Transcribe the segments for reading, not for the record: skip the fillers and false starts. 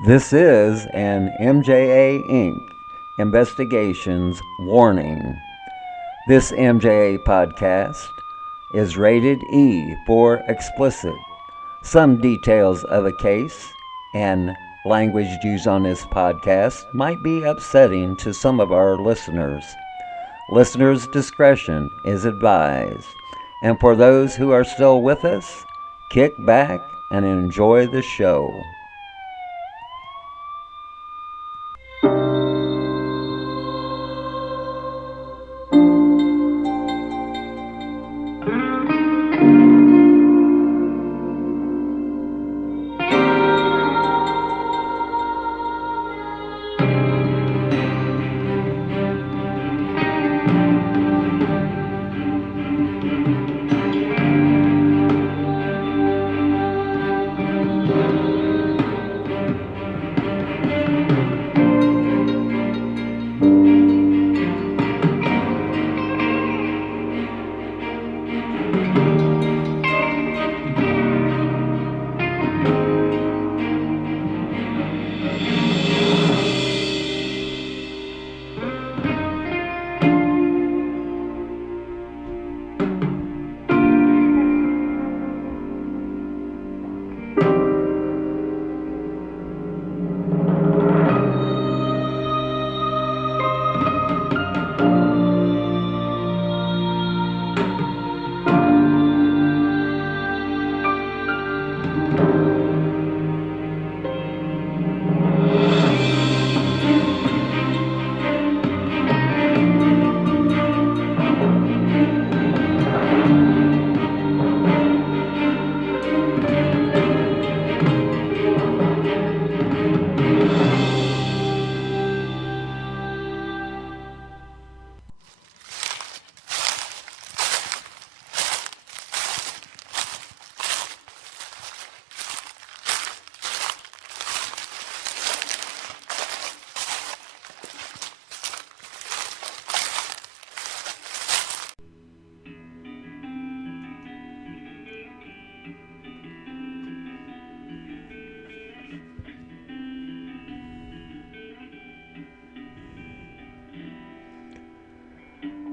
This is an MJA Inc. Investigations warning. This MJA podcast is rated E for explicit. Some details of a case and language used on this podcast might be upsetting to some of our listeners. Listeners' discretion is advised. And for those who are still with us, kick back and enjoy the show.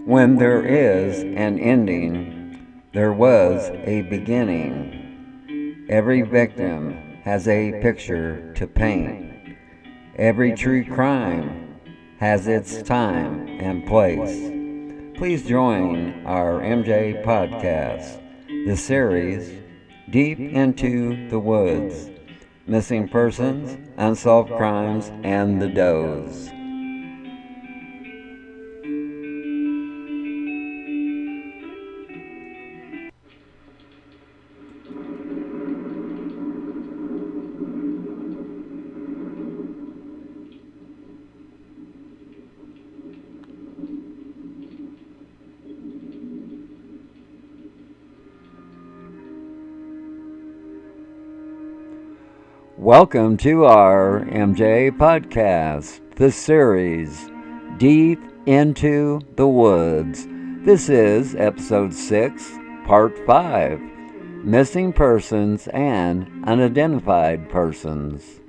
When there is an ending, there was a beginning. Every victim has a picture to paint. Every true crime has its time and place. Please join our MJ podcast, the series Deep into the Woods, Missing Persons, Unsolved Crimes, and the Doe's. Welcome to our MJ podcast, the series Deep into the Woods. This is episode 6, part 5, Missing Persons and Unidentified Persons.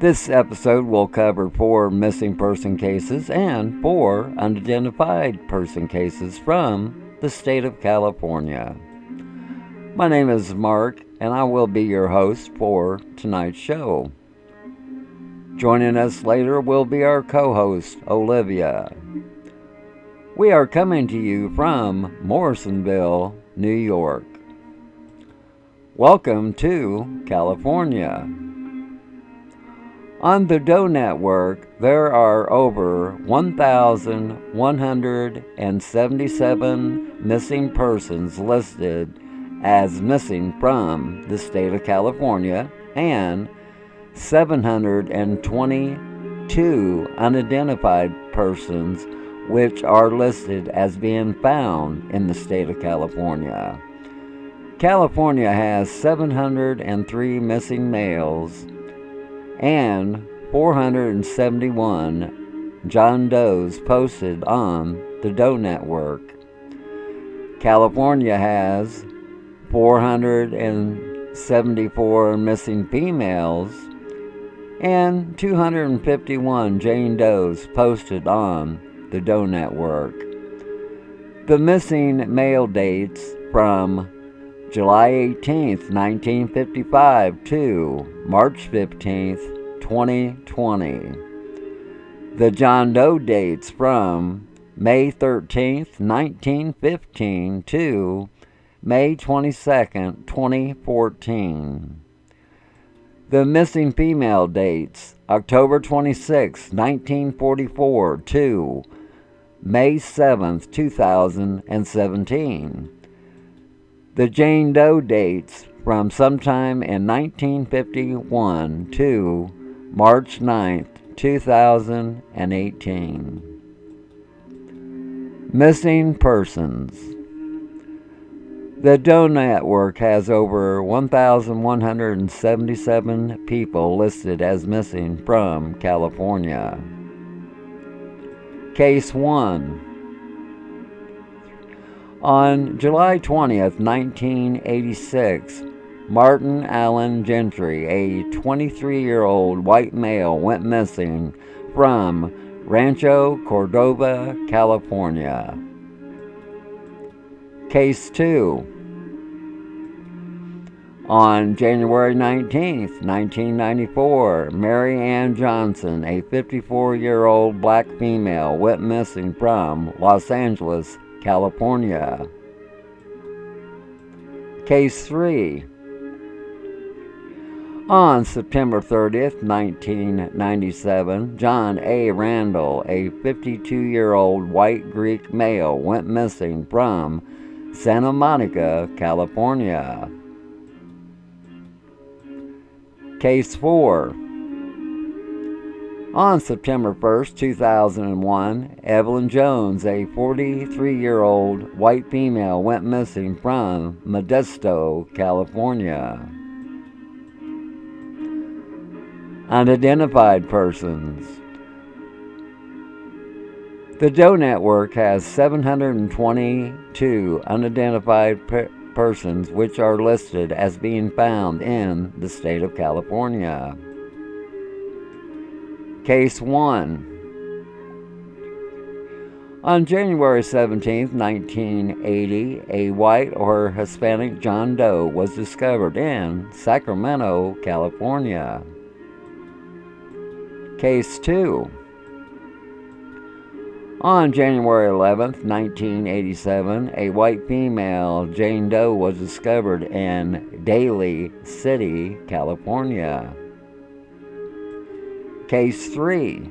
This episode will cover 4 missing person cases and 4 unidentified person cases from the state of California. My name is Mark, and I will be your host for tonight's show. Joining us later will be our co-host, Olivia. We are coming to you from Morrisonville, New York. Welcome to California. On the Doe Network, there are over 1,177 missing persons listed as missing from the state of California and 722 unidentified persons which are listed as being found in the state of California. California has 703 missing males and 471 John Doe's posted on the Doe Network. California has 474 missing females and 251 Jane Doe's posted on the Doe Network. The missing male dates from July 18th, 1955 to March 15th, 2020. The John Doe dates from May 13th, 1915 to May 22nd, 2014. The missing female dates October 26, 1944 to May 7th, 2017. The Jane Doe dates from sometime in 1951 to March 9th, 2018. Missing persons. The Doe Network has over 1,177 people listed as missing from California. Case 1. On July 20th, 1986, Martin Allen Gentry, a 23-year-old white male, went missing from Rancho Cordova, California. Case 2. On January 19th, 1994, Mary Ann Johnson, a 54-year-old black female, went missing from Los Angeles, California. Case 3. On September 30th, 1997, John A. Randall, a 52-year-old white Greek male, went missing from Santa Monica, California. Case 4. On September 1st, 2001, Evelyn Jones, a 43-year-old white female, went missing from Modesto, California. Unidentified persons. The Doe Network has 722 unidentified persons which are listed as being found in the state of California. Case 1. On January 17, 1980, a white or Hispanic John Doe was discovered in Sacramento, California. Case 2. On January 11, 1987, a white female, Jane Doe, was discovered in Daly City, California. Case 3.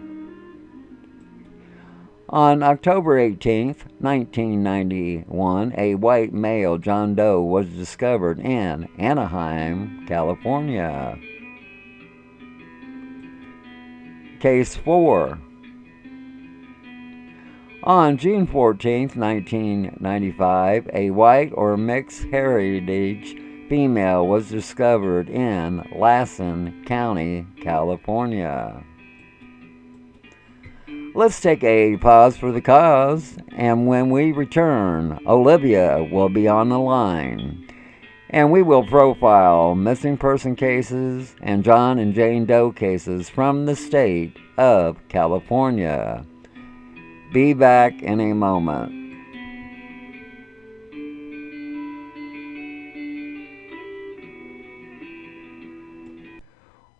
On October 18, 1991, a white male, John Doe, was discovered in Anaheim, California. Case 4. On June 14, 1995, a white or mixed heritage female was discovered in Lassen County, California. Let's take a pause for the cause, and when we return, Olivia will be on the line, and we will profile missing person cases and John and Jane Doe cases from the state of California. Be back in a moment.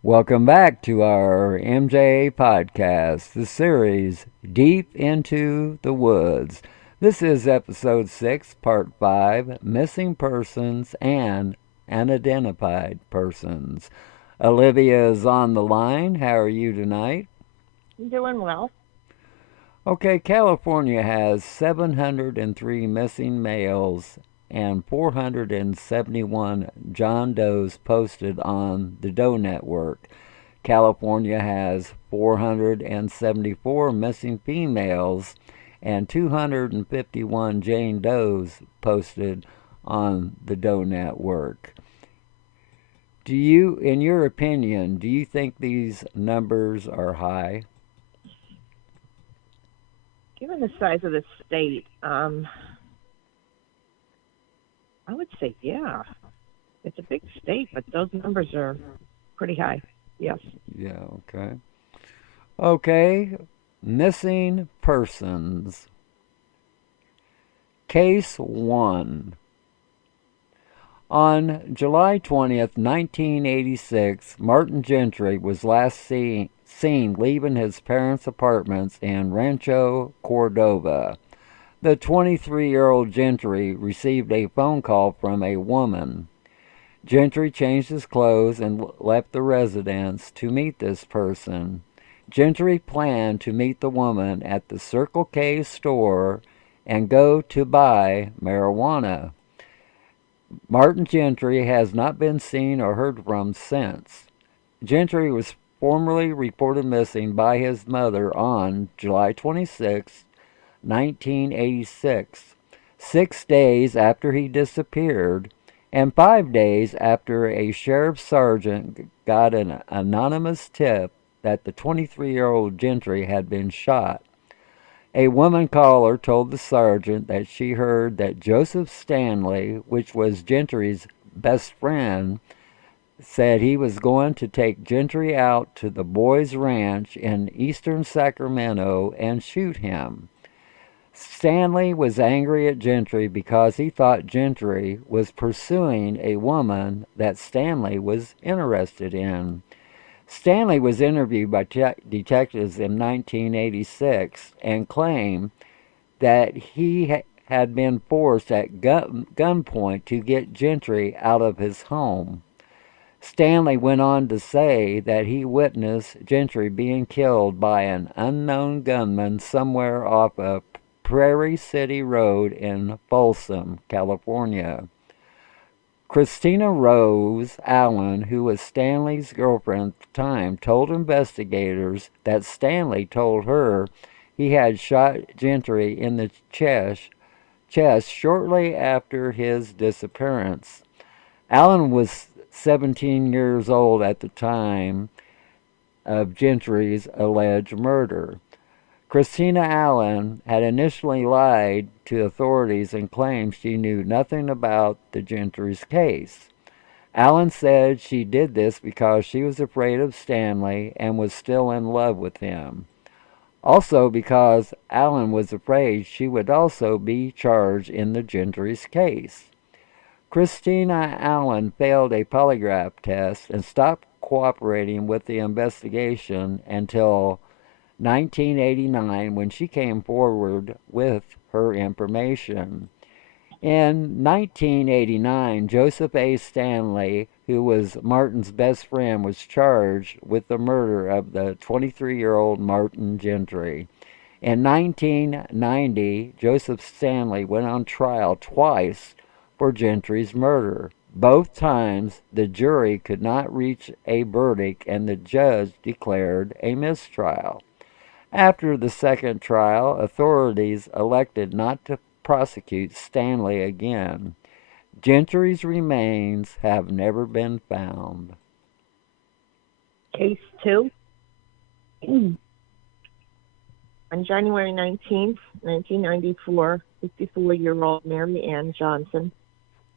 Welcome back to our MJA podcast, the series Deep into the Woods. This is episode 6, part 5, Missing Persons and Unidentified Persons. Olivia is on the line. How are you tonight? I'm doing well. Okay, California has 703 missing males and 471 John Does posted on the Doe Network. California has 474 missing females and 251 Jane Does posted on the Doe Network. Do you, in your opinion, do you think these numbers are high? Given the size of the state, I would say, yeah. It's a big state, but those numbers are pretty high. Yes. Yeah, okay. Okay, missing persons. Case 1. On July 20th, 1986, Martin Gentry was last seen leaving his parents' apartments in Rancho Cordova. The 23-year-old Gentry received a phone call from a woman. Gentry changed his clothes and left the residence to meet this person. Gentry planned to meet the woman at the Circle K store and go to buy marijuana. Martin Gentry has not been seen or heard from since. Gentry was formally reported missing by his mother on July 26, 1986, 6 days after he disappeared, and 5 days after a sheriff's sergeant got an anonymous tip that the 23-year-old Gentry had been shot. A woman caller told the sergeant that she heard that Joseph Stanley, which was Gentry's best friend, said he was going to take Gentry out to the boys' ranch in eastern Sacramento and shoot him. Stanley was angry at Gentry because he thought Gentry was pursuing a woman that Stanley was interested in. Stanley was interviewed by detectives in 1986 and claimed that he had been forced at gunpoint to get Gentry out of his home. Stanley went on to say that he witnessed Gentry being killed by an unknown gunman somewhere off a Prairie City Road in Folsom, California. Christina Rose Allen, who was Stanley's girlfriend at the time, told investigators that Stanley told her he had shot Gentry in the chest shortly after his disappearance. Allen was 17 years old at the time of Gentry's alleged murder. Christina Allen had initially lied to authorities and claimed she knew nothing about the Gentry's case. Allen said she did this because she was afraid of Stanley and was still in love with him. Also because Allen was afraid she would also be charged in the Gentry's case. Christina Allen failed a polygraph test and stopped cooperating with the investigation until 1989 when she came forward with her information. In 1989, Joseph A. Stanley, who was Martin's best friend, was charged with the murder of the 23-year-old Martin Gentry. In 1990, Joseph Stanley went on trial twice for Gentry's murder. Both times, the jury could not reach a verdict and the judge declared a mistrial. After the second trial, authorities elected not to prosecute Stanley again. Gentry's remains have never been found. Case 2. On January 19th, 1994, 54-year-old Mary Ann Johnson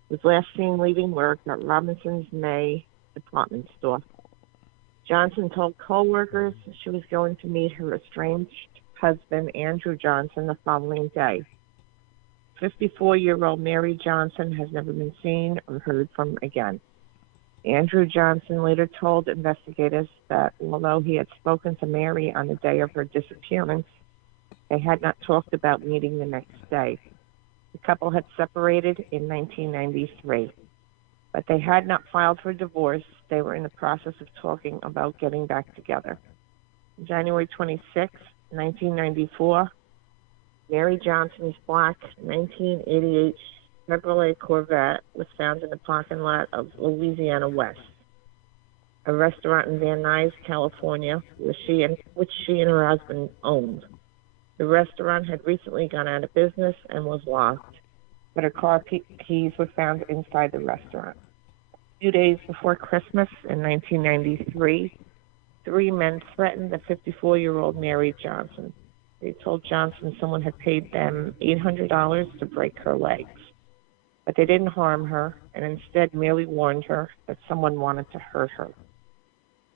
was last seen leaving work at Robinson's May department store. Johnson told co-workers she was going to meet her estranged husband, Andrew Johnson, the following day. 54-year-old Mary Johnson has never been seen or heard from again. Andrew Johnson later told investigators that although he had spoken to Mary on the day of her disappearance, they had not talked about meeting the next day. The couple had separated in 1993, but they had not filed for divorce. They were in the process of talking about getting back together. January 26, 1994, Mary Johnson's black 1988 Chevrolet Corvette was found in the parking lot of Louisiana West, a restaurant in Van Nuys, California, which she and her husband owned. The restaurant had recently gone out of business and was locked, but her car keys were found inside the restaurant. A few days before Christmas in 1993, 3 men threatened the 54-year-old Mary Johnson. They told Johnson someone had paid them $800 to break her legs, but they didn't harm her and instead merely warned her that someone wanted to hurt her.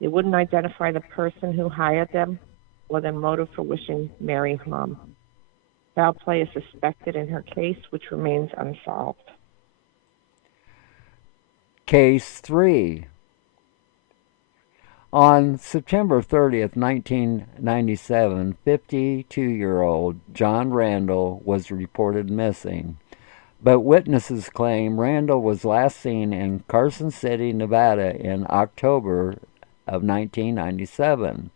They wouldn't identify the person who hired them or their motive for wishing Mary harm. Foul play is suspected in her case, which remains unsolved. Case 3. On September 30th, 1997, 52-year-old John Randall was reported missing, but witnesses claim Randall was last seen in Carson City, Nevada in October of 1997.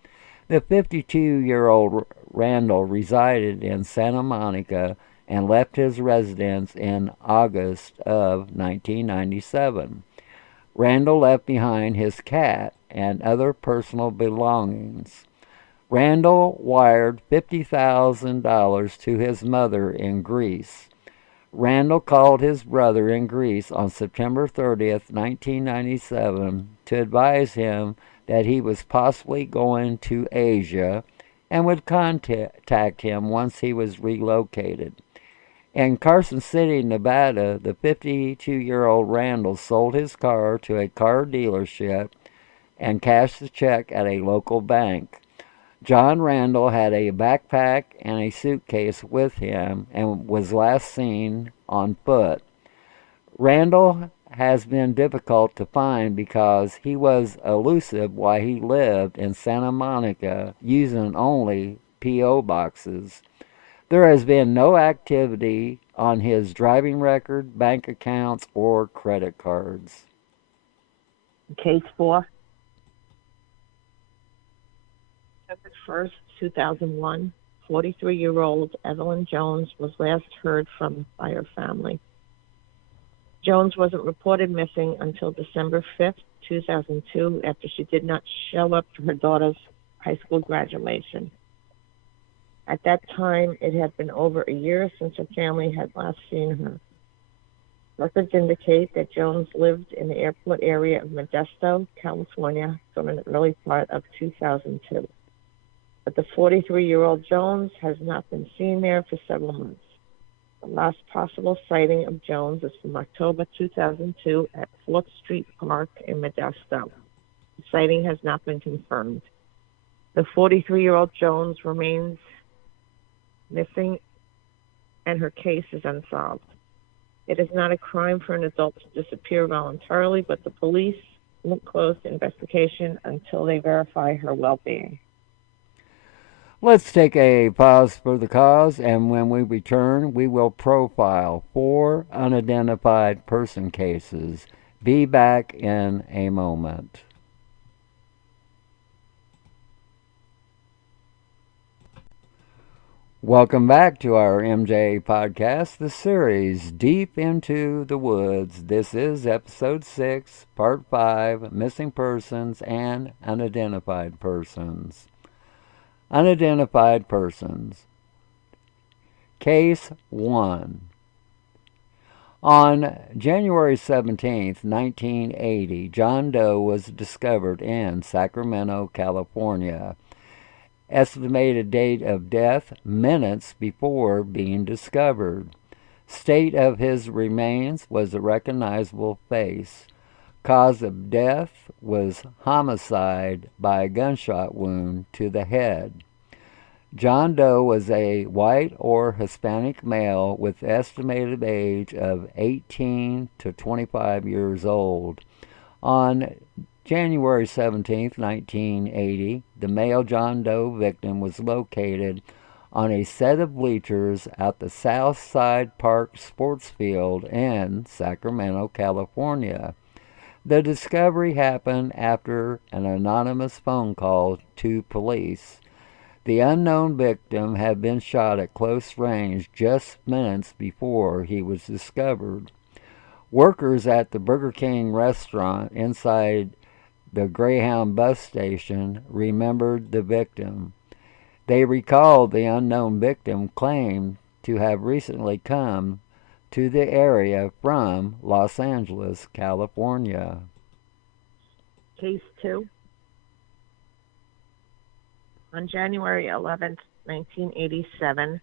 The 52-year-old Randall resided in Santa Monica and left his residence in August of 1997. Randall left behind his cat and other personal belongings. Randall wired $50,000 to his mother in Greece. Randall called his brother in Greece on September 30th, 1997 to advise him that he was possibly going to Asia and would contact him once he was relocated. In Carson City, Nevada, the 52-year-old Randall sold his car to a car dealership and cashed the check at a local bank. John Randall had a backpack and a suitcase with him and was last seen on foot. Randall has been difficult to find because he was elusive while he lived in Santa Monica using only P.O. boxes. There has been no activity on his driving record, bank accounts, or credit cards. Case 4. September 1st, 2001, 43-year-old Evelyn Jones was last heard from by her family. Jones wasn't reported missing until December 5th, 2002, after she did not show up for her daughter's high school graduation. At that time, it had been over a year since her family had last seen her. Records indicate that Jones lived in the airport area of Modesto, California, from an early part of 2002. But the 43-year-old Jones has not been seen there for several months. The last possible sighting of Jones is from October 2002 at 4th Street Park in Modesto. The sighting has not been confirmed. The 43-year-old Jones remains missing, and her case is unsolved. It is not a crime for an adult to disappear voluntarily, but the police won't close the investigation until they verify her well-being. Let's take a pause for the cause, and when we return, we will profile 4 unidentified person cases. Be back in a moment. Welcome back to our MJ podcast, the series Deep into the Woods. This is episode 6, part 5, Missing Persons and Unidentified Persons. Unidentified Persons. Case 1. On January 17, 1980, John Doe was discovered in Sacramento, California. Estimated date of death, minutes before being discovered. State of his remains was a recognizable face. Cause of death was homicide by a gunshot wound to the head. John Doe was a white or Hispanic male with estimated age of 18 to 25 years old. On January 17, 1980, the male John Doe victim was located on a set of bleachers at the Southside Park sports field in Sacramento, California. The discovery happened after an anonymous phone call to police. The unknown victim had been shot at close range just minutes before he was discovered. Workers at the Burger King restaurant inside the Greyhound bus station remembered the victim. They recalled the unknown victim claimed to have recently come to the area from Los Angeles, California. Case 2. On January 11, 1987,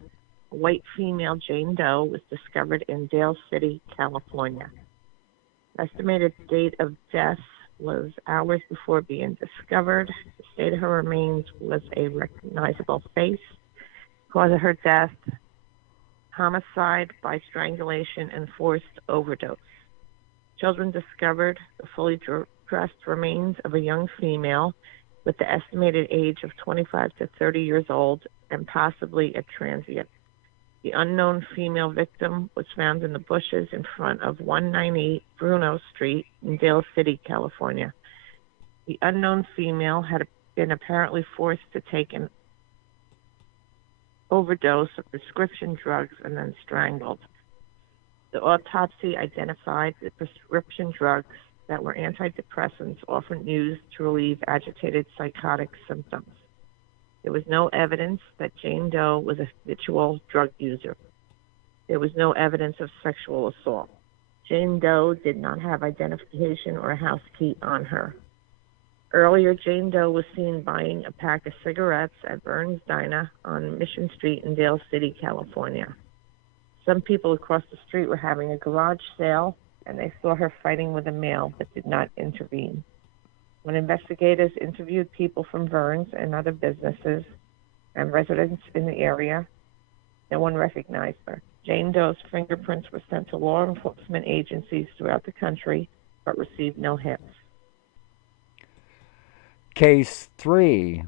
a white female Jane Doe was discovered in Dale City, California. Estimated date of death was hours before being discovered. The state of her remains was a recognizable face. Cause of her death, homicide by strangulation and forced overdose. Children discovered the fully dressed remains of a young female with the estimated age of 25 to 30 years old and possibly a transient. The unknown female victim was found in the bushes in front of 198 Bruno Street in Dale City, California. The unknown female had been apparently forced to take an overdose of prescription drugs and then strangled. The autopsy identified the prescription drugs that were antidepressants often used to relieve agitated psychotic symptoms. There was no evidence that Jane Doe was a habitual drug user. There was no evidence of sexual assault. Jane Doe did not have identification or a house key on her. Earlier, Jane Doe was seen buying a pack of cigarettes at Burns Diner on Mission Street in Dale City, California. Some people across the street were having a garage sale, and they saw her fighting with a male but did not intervene. When investigators interviewed people from Burns and other businesses and residents in the area, no one recognized her. Jane Doe's fingerprints were sent to law enforcement agencies throughout the country, but received no hits. Case 3.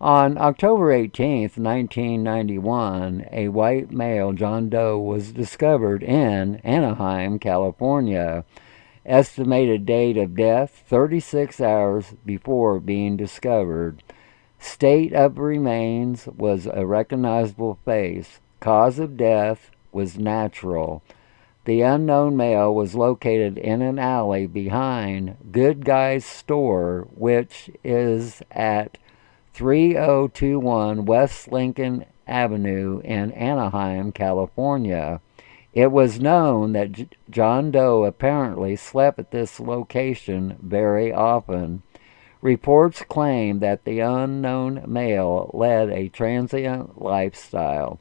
On October 18, 1991, a white male, John Doe, was discovered in Anaheim, California. Estimated date of death, 36 hours before being discovered. State of remains was a recognizable face. Cause of death was natural. The unknown male was located in an alley behind Good Guy's store, which is at 3021 West Lincoln Avenue in Anaheim, California. It was known that John Doe apparently slept at this location very often. Reports claim that the unknown male led a transient lifestyle.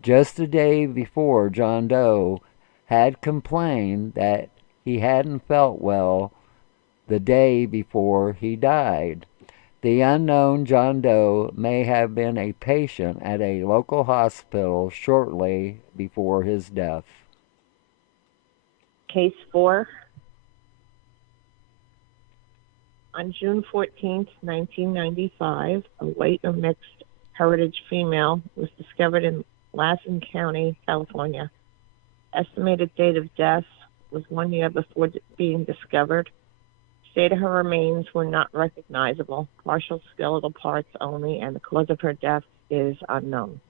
Just a day before, John Doe had complained that he hadn't felt well the day before he died. The unknown John Doe may have been a patient at a local hospital shortly before his death. Case 4. On June 14, 1995, a white or mixed heritage female was discovered in Lassen County, California. Estimated date of death was 1 year before being discovered. State of her remains were not recognizable, partial skeletal parts only, and the cause of her death is unknown.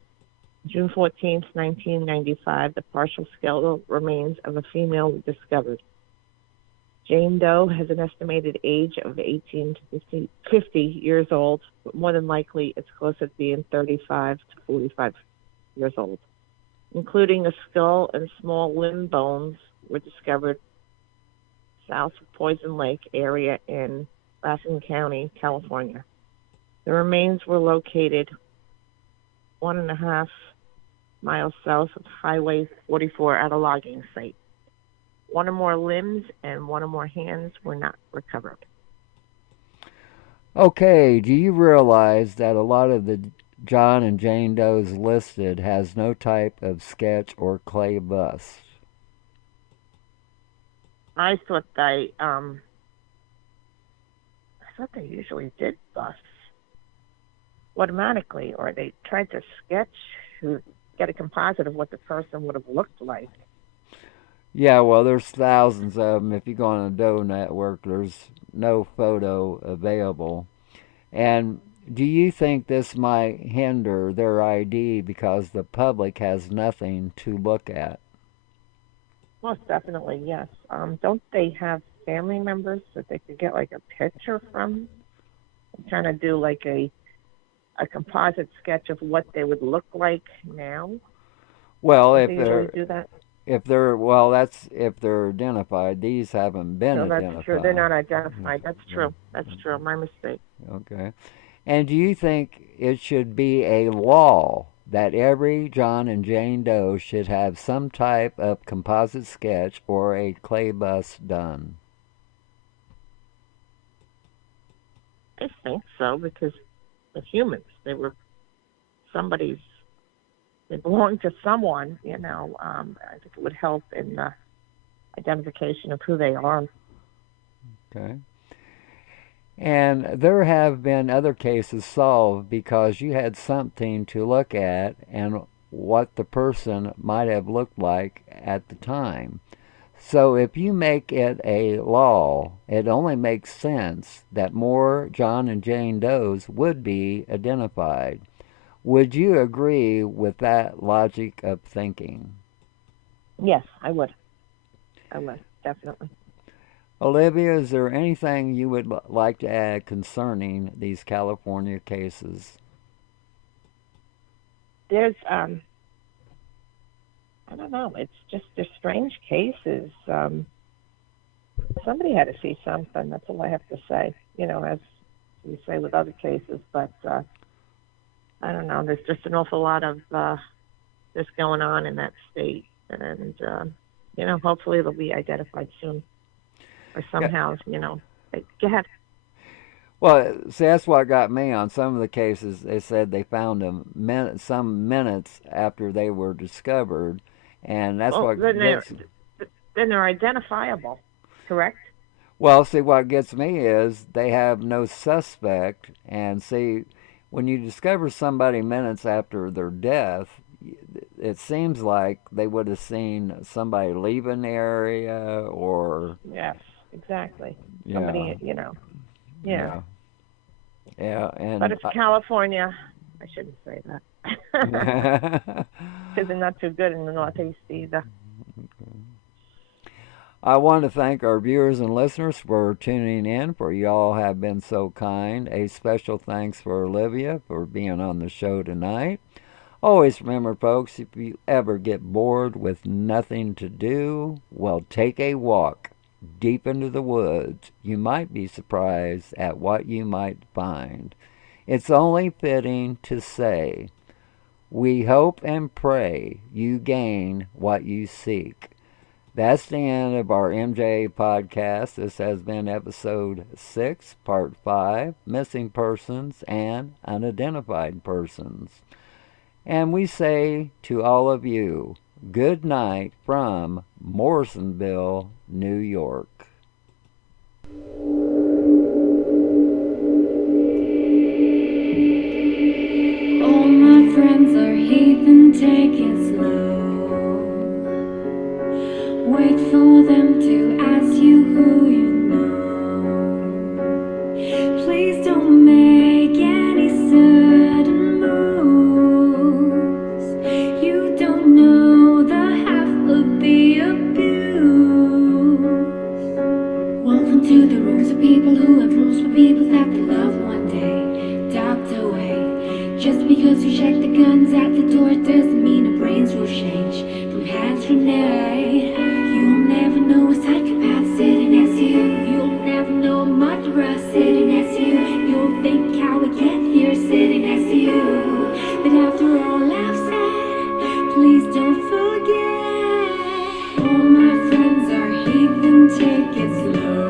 June 14, 1995, the partial skeletal remains of a female were discovered. Jane Doe has an estimated age of 18 to 50 years old, but more than likely it's closer to being 35 to 45 years old. Including a skull and small limb bones were discovered south of Poison Lake area in Lassen County, California. The remains were located 1.5 miles south of Highway 44 at a logging site. One or more limbs and one or more hands were not recovered. Okay, do you realize that a lot of the John and Jane Doe's listed has no type of sketch or clay bust? I thought they usually did busts automatically, or they tried to sketch to get a composite of what the person would have looked like. Yeah, well, there's thousands of them. If you go on the Doe Network, there's no photo available. And do you think this might hinder their ID because the public has nothing to look at? Most definitely, yes. Don't they have family members that they could get like a picture from? I'm trying to do like a composite sketch of what they would look like now. Well, Don't they usually do that? That's if they're identified. These haven't been identified. That's true. They're not identified. That's true. That's true. My mistake. Okay. And do you think it should be a law that every John and Jane Doe should have some type of composite sketch or a clay bust done? I think so, because they're humans. They were somebody's. They belong to someone. I think it would help in the identification of who they are. Okay. And there have been other cases solved because you had something to look at and what the person might have looked like at the time. So if you make it a law, it only makes sense that more John and Jane Does would be identified. Would you agree with that logic of thinking? Yes, I would. I would, definitely. Olivia, is there anything you would like to add concerning these California cases? There's, I don't know, it's just, they're strange cases. Somebody had to see something, that's all I have to say, as we say with other cases, but I don't know, there's just an awful lot of this going on in that state, and, hopefully it'll be identified soon. Or somehow, go ahead. Well, see, that's what got me on some of the cases. They said they found them some minutes after they were discovered, and that's what gets. Then they're identifiable, correct? Well, see, what gets me is they have no suspect, and see, when you discover somebody minutes after their death, it seems like they would have seen somebody leaving the area or. Yes. Exactly. Yeah. Somebody, Yeah. And but it's California. I shouldn't say that. Because they're not too good in the Northeast either. I want to thank our viewers and listeners for tuning in, for y'all have been so kind. A special thanks for Olivia for being on the show tonight. Always remember, folks, if you ever get bored with nothing to do, well, take a walk deep into the woods. You might be surprised at what you might find. It's only fitting to say, we hope and pray you gain what you seek. That's the end of our MJ podcast. This has been episode 6, part 5, Missing Persons and Unidentified Persons. And we say to all of you, good night from Morrisonville, New York. All my friends are heathen, take it slow. Wait for them to ask you who you know. Please don't make any sudden moves. You don't know the half of the abuse. Welcome to the rooms of people who have rooms for people that they love one day, docked away. Just because you check the guns at the door doesn't mean the brains will change from hand to grenade. You'll never know a psychopath sitting next to you. You'll never know a murderer sitting next to you. You'll think how we get here sitting next to you. But after all I've said, please don't forget. All my friends are heathen, take it slow.